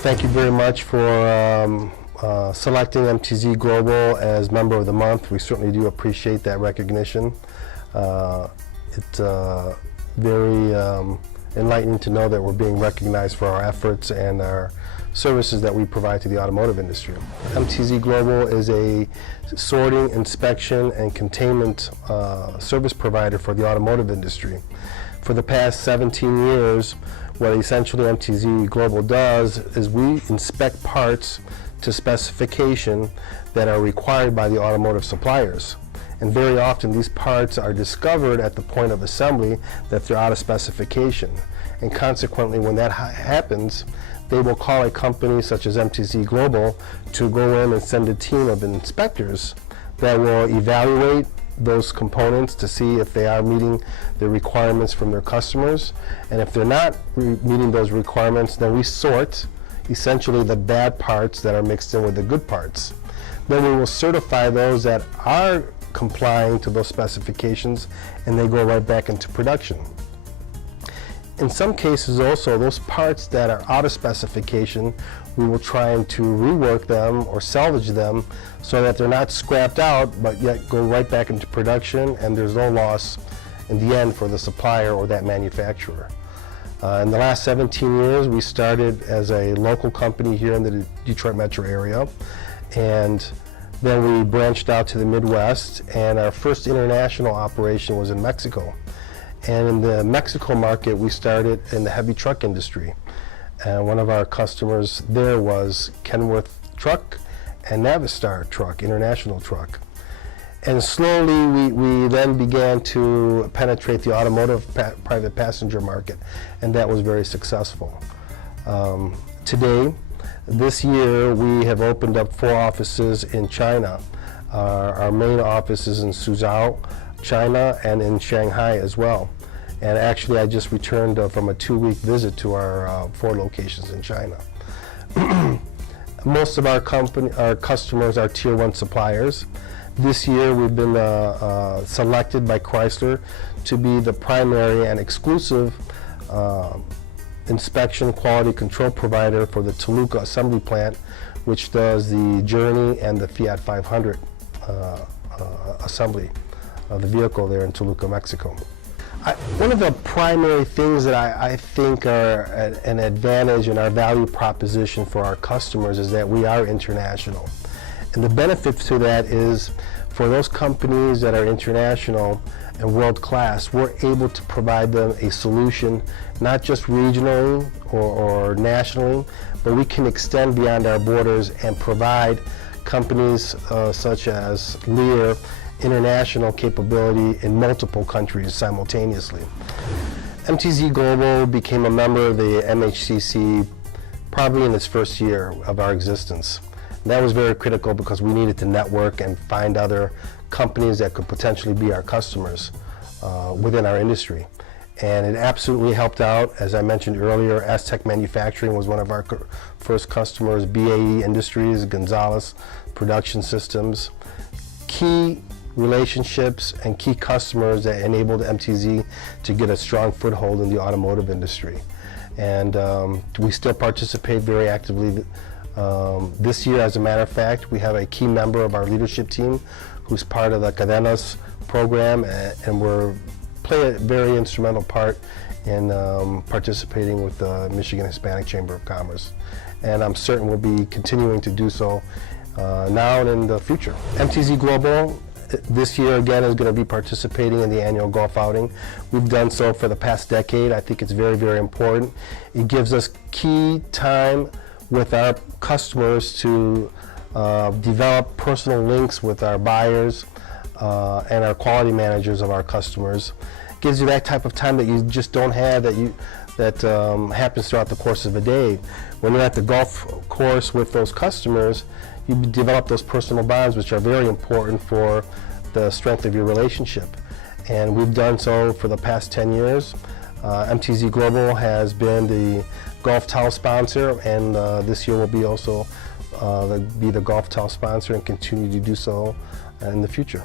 Thank you very much for selecting MTZ Global as Member of the Month. We certainly do appreciate that recognition. It's very enlightening to know that we're being recognized for our efforts and our services that we provide to the automotive industry. MTZ Global is a sorting, inspection, and containment service provider for the automotive industry. For the past 17 years, what essentially MTZ Global does is we inspect parts to specification that are required by the automotive suppliers. And very often these parts are discovered at the point of assembly that they're out of specification. And consequently, when that happens, they will call a company such as MTZ Global to go in and send a team of inspectors that will evaluate those components to see if they are meeting the requirements from their customers. And if they're not meeting those requirements, then we sort essentially the bad parts that are mixed in with the good parts. Then we will certify those that are complying to those specifications, and they go right back into production. In some cases also, those parts that are out of specification, we will try to rework them or salvage them so that they're not scrapped out, but yet go right back into production, and there's no loss in the end for the supplier or that manufacturer. In the last 17 years, we started as a local company here in the Detroit metro area, and then we branched out to the Midwest, and our first international operation was in Mexico. And in the Mexico market, we started in the heavy truck industry. And one of our customers there was Kenworth Truck and Navistar Truck, International Truck. And slowly we then began to penetrate the automotive private passenger market, and that was very successful. Today, this year, we have opened up 4 offices in China. Our main office is in Suzhou, China, and in Shanghai as well. And actually, I just returned from a 2-week visit to our 4 locations in China. Most of our customers are Tier 1 suppliers. This year, we've been selected by Chrysler to be the primary and exclusive inspection quality control provider for the Toluca assembly plant, which does the Journey and the Fiat 500 assembly of the vehicle there in Toluca, Mexico. One of the primary things that I think are an advantage in our value proposition for our customers is that we are international. And the benefit to that is for those companies that are international and world-class, we're able to provide them a solution not just regionally or nationally, but we can extend beyond our borders and provide companies such as Lear international capability in multiple countries simultaneously. MTZ Global became a member of the MHCC probably in its first year of our existence. And that was very critical because we needed to network and find other companies that could potentially be our customers within our industry. And it absolutely helped out. As I mentioned earlier, Aztec Manufacturing was one of our first customers, BAE Industries, Gonzalez Production Systems. Key relationships and key customers that enabled MTZ to get a strong foothold in the automotive industry. And we still participate very actively. This year, as a matter of fact, we have a key member of our leadership team who's part of the Cadenas program, and we're play a very instrumental part in participating with the Michigan Hispanic Chamber of Commerce. And I'm certain we'll be continuing to do so now and in the future. MTZ Global this year again is going to be participating in the annual golf outing. We've done so for the past decade. I think it's very, very important. It gives us key time with our customers to develop personal links with our buyers and our quality managers of our customers. It gives you that type of time that you just don't have that happens throughout the course of a day. When you're at the golf course with those customers, you develop those personal bonds, which are very important for the strength of your relationship. And we've done so for the past 10 years. MTZ Global has been the golf towel sponsor, and this year will be also be the golf towel sponsor and continue to do so in the future.